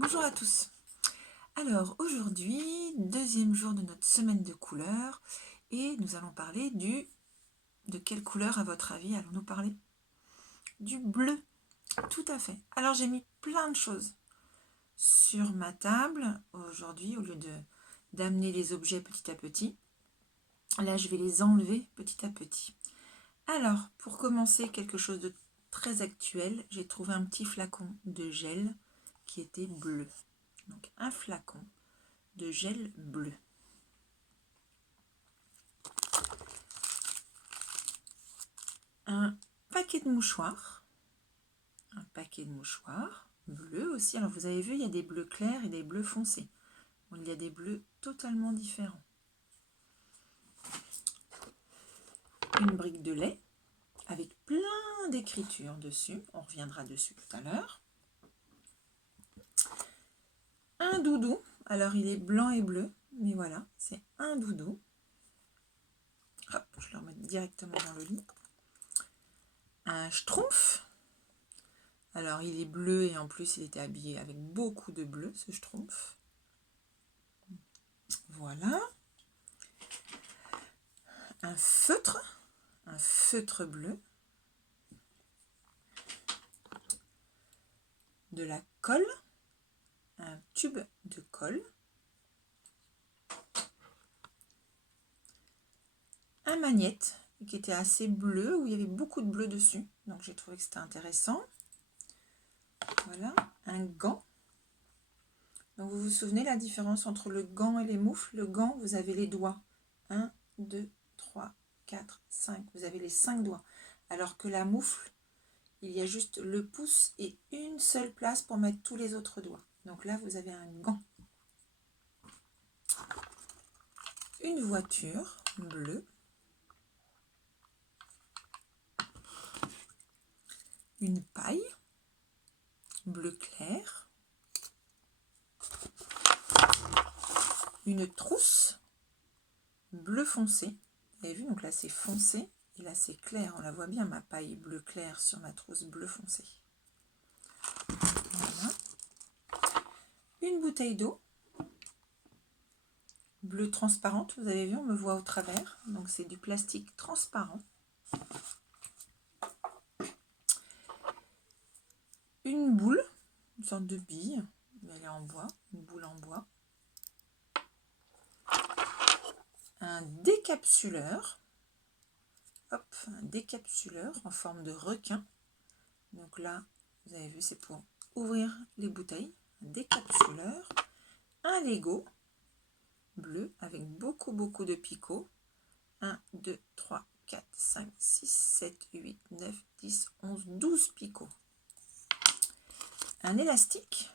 Bonjour à tous. Alors aujourd'hui, deuxième jour de notre semaine de couleurs et nous allons parler de quelle couleur à votre avis allons-nous parler? Du bleu, tout à fait. Alors j'ai mis plein de choses sur ma table aujourd'hui au lieu d'amener les objets petit à petit. Là je vais les enlever petit à petit. Alors pour commencer quelque chose de très actuel, j'ai trouvé un petit flacon de gel qui était bleu. Donc un flacon de gel bleu. Un paquet de mouchoirs. Un paquet de mouchoirs bleus aussi. Alors vous avez vu, il y a des bleus clairs et des bleus foncés. Bon, il y a des bleus totalement différents. Une brique de lait avec plein d'écritures dessus. On reviendra dessus tout à l'heure. Un doudou. Alors il est blanc et bleu, mais voilà, c'est un doudou. Hop, je le remets directement dans le lit. Un schtroumpf. Alors il est bleu et en plus il était habillé avec beaucoup de bleu, ce schtroumpf. Voilà. Un feutre bleu. De la colle, un tube de colle. Un magnète qui était assez bleu, où il y avait beaucoup de bleu dessus, donc j'ai trouvé que c'était intéressant. Voilà, un gant. Donc vous vous souvenez la différence entre le gant et les moufles? Le gant, vous avez les doigts. 1, 2, 3, 4, 5. Vous avez les 5 doigts. Alors que la moufle, il y a juste le pouce et une seule place pour mettre tous les autres doigts. Donc là, vous avez un gant. Une voiture bleue. Une paille bleu clair, une trousse bleu foncé. Vous avez vu, donc là c'est foncé et là c'est clair. On la voit bien, ma paille bleu clair sur ma trousse bleu foncé. Voilà. Une bouteille d'eau bleu transparente. Vous avez vu, on me voit au travers. Donc c'est du plastique transparent. Une boule, une sorte de bille, mais elle est en bois, une boule en bois. Un décapsuleur. Hop, un décapsuleur en forme de requin. Donc là, vous avez vu, c'est pour ouvrir les bouteilles. Un décapsuleur. Un Lego bleu avec beaucoup de picots. 1, 2, 3, 4, 5, 6, 7, 8, 9, 10, 11, 12 picots. Un élastique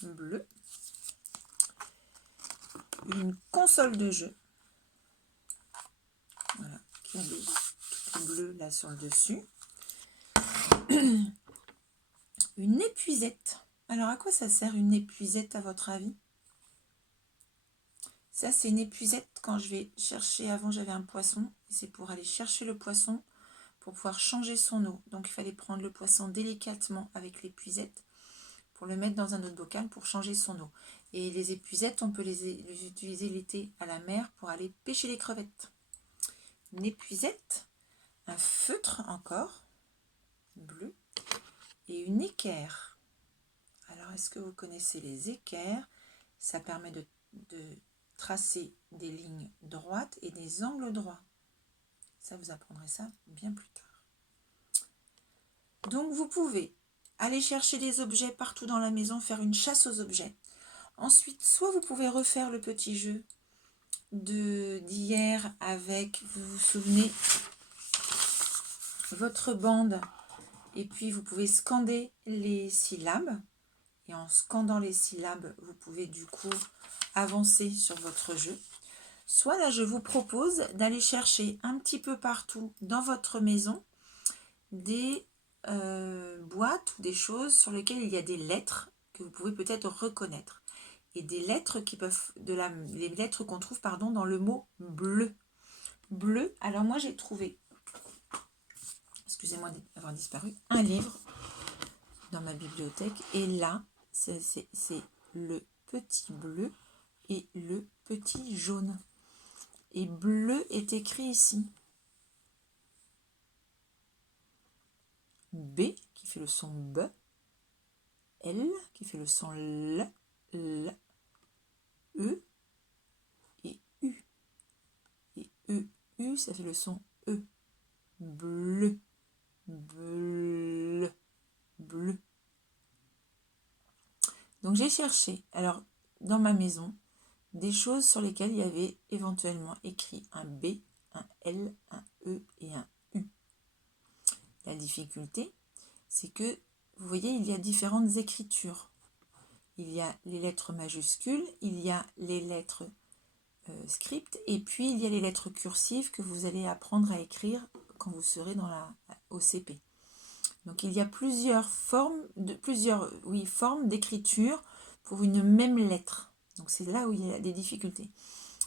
bleu. Une console de jeu. Voilà, qui a des trucs bleus là sur le dessus. Une épuisette. Alors à quoi ça sert une épuisette à votre avis? Ça c'est une épuisette quand je vais chercher, avant j'avais un poisson, et c'est pour aller chercher le poisson pour pouvoir changer son eau. Donc il fallait prendre le poisson délicatement avec l'épuisette pour le mettre dans un autre bocal pour changer son eau. Et les épuisettes, on peut les utiliser l'été à la mer pour aller pêcher les crevettes. Une épuisette, un feutre encore, bleu, et une équerre. Alors, est-ce que vous connaissez les équerres? Ça permet de tracer des lignes droites et des angles droits. Ça, vous apprendrez ça bien plus tard. Donc, vous pouvez aller chercher des objets partout dans la maison, faire une chasse aux objets. Ensuite, soit vous pouvez refaire le petit jeu d'hier avec, vous vous souvenez, votre bande, et puis vous pouvez scander les syllabes. Et en scandant les syllabes, vous pouvez du coup avancer sur votre jeu. Soit là, je vous propose d'aller chercher un petit peu partout dans votre maison des boîtes ou des choses sur lesquelles il y a des lettres que vous pouvez peut-être reconnaître. Et des lettres qui peuvent, les lettres qu'on trouve dans le mot bleu. Bleu, alors moi j'ai trouvé, excusez-moi d'avoir disparu, un livre dans ma bibliothèque. Et là, c'est le petit bleu et le petit jaune. Et bleu est écrit ici. B qui fait le son B. L qui fait le son L. L. E et U. Et E, U, ça fait le son E. Bleu. Bleu. Bleu. Donc j'ai cherché, alors dans ma maison, des choses sur lesquelles il y avait éventuellement écrit un B, un L, un E et un U. La difficulté, c'est que, vous voyez, il y a différentes écritures. Il y a les lettres majuscules, il y a les lettres script, et puis il y a les lettres cursives que vous allez apprendre à écrire quand vous serez au CP. Donc il y a plusieurs formes d'écriture pour une même lettre. Donc c'est là où il y a des difficultés.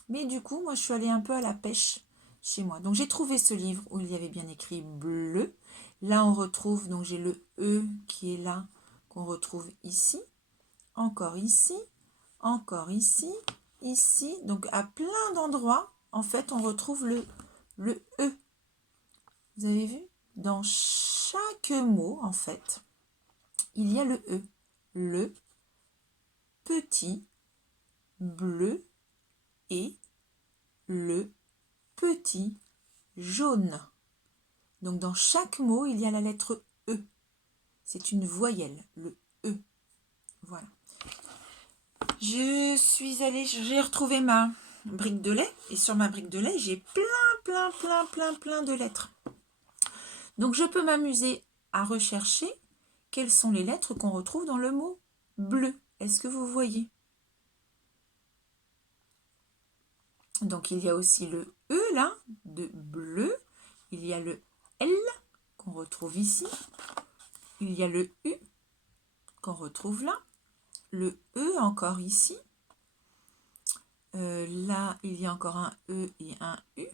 Mais du coup, moi je suis allée un peu à la pêche chez moi. Donc j'ai trouvé ce livre où il y avait bien écrit bleu. Là on retrouve, donc j'ai le E qui est là, qu'on retrouve ici, encore ici, ici. Donc à plein d'endroits, en fait, on retrouve le E. Vous avez vu? Dans chaque mot, en fait, il y a le E. Le petit bleu et le petit jaune. Donc dans chaque mot, il y a la lettre E. C'est une voyelle, le E. Voilà. J'ai retrouvé ma brique de lait. Et sur ma brique de lait, j'ai plein de lettres. Donc je peux m'amuser à rechercher quelles sont les lettres qu'on retrouve dans le mot bleu. Est-ce que vous voyez? Donc il y a aussi le E là, de bleu. Il y a le L qu'on retrouve ici. Il y a le U qu'on retrouve là. Le E encore ici. Là, il y a encore un E et un U.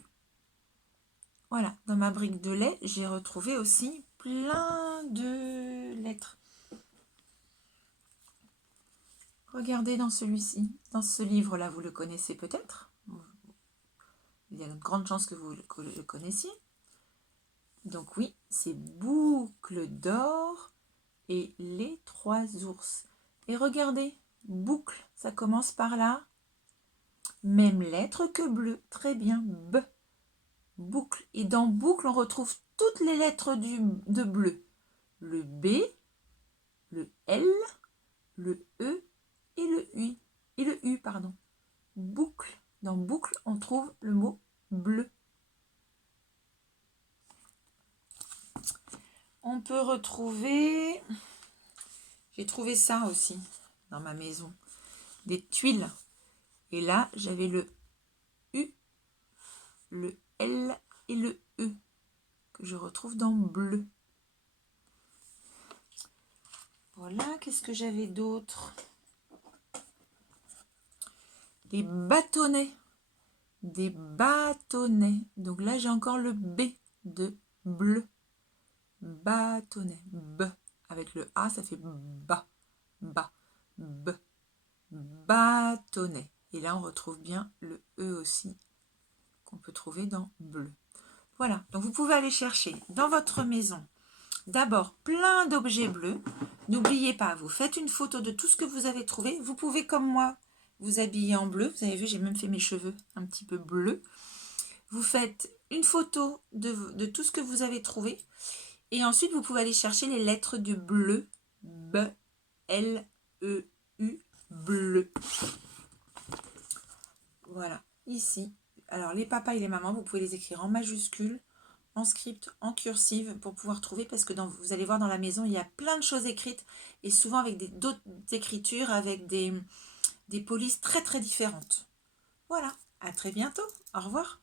Voilà, dans ma brique de lait, j'ai retrouvé aussi plein de lettres. Regardez dans celui-ci, dans ce livre-là, vous le connaissez peut-être. Il y a une grande chance que vous le connaissiez. Donc oui, c'est Boucle d'or et les 3 ours. Et regardez, boucle, ça commence par là. Même lettre que bleu, très bien, B. Boucle. Et dans boucle, on retrouve toutes les lettres de bleu. Le B, le L, le E et le U. Et le U, pardon. Boucle. Dans boucle, on trouve le mot bleu. On peut retrouver... J'ai trouvé ça aussi dans ma maison. Des tuiles. Et là, j'avais le U, le L et le E que je retrouve dans bleu. Voilà, qu'est-ce que j'avais d'autre? Des bâtonnets. Des bâtonnets. Donc là, j'ai encore le B de bleu. Bâtonnet. B. Avec le A, ça fait ba. Ba. B. Bâtonnet. Et là, on retrouve bien le E aussi, qu'on peut trouver dans bleu. Voilà, donc vous pouvez aller chercher dans votre maison d'abord plein d'objets bleus. N'oubliez pas, vous faites une photo de tout ce que vous avez trouvé. Vous pouvez, comme moi, vous habiller en bleu. Vous avez vu, j'ai même fait mes cheveux un petit peu bleus. Vous faites une photo de tout ce que vous avez trouvé. Et ensuite, vous pouvez aller chercher les lettres du bleu. B, L, E, U, bleu. Voilà, ici. Alors, les papas et les mamans, vous pouvez les écrire en majuscules, en script, en cursive pour pouvoir trouver, parce que vous allez voir dans la maison, il y a plein de choses écrites et souvent avec d'autres écritures, avec des polices très très différentes. Voilà, à très bientôt. Au revoir.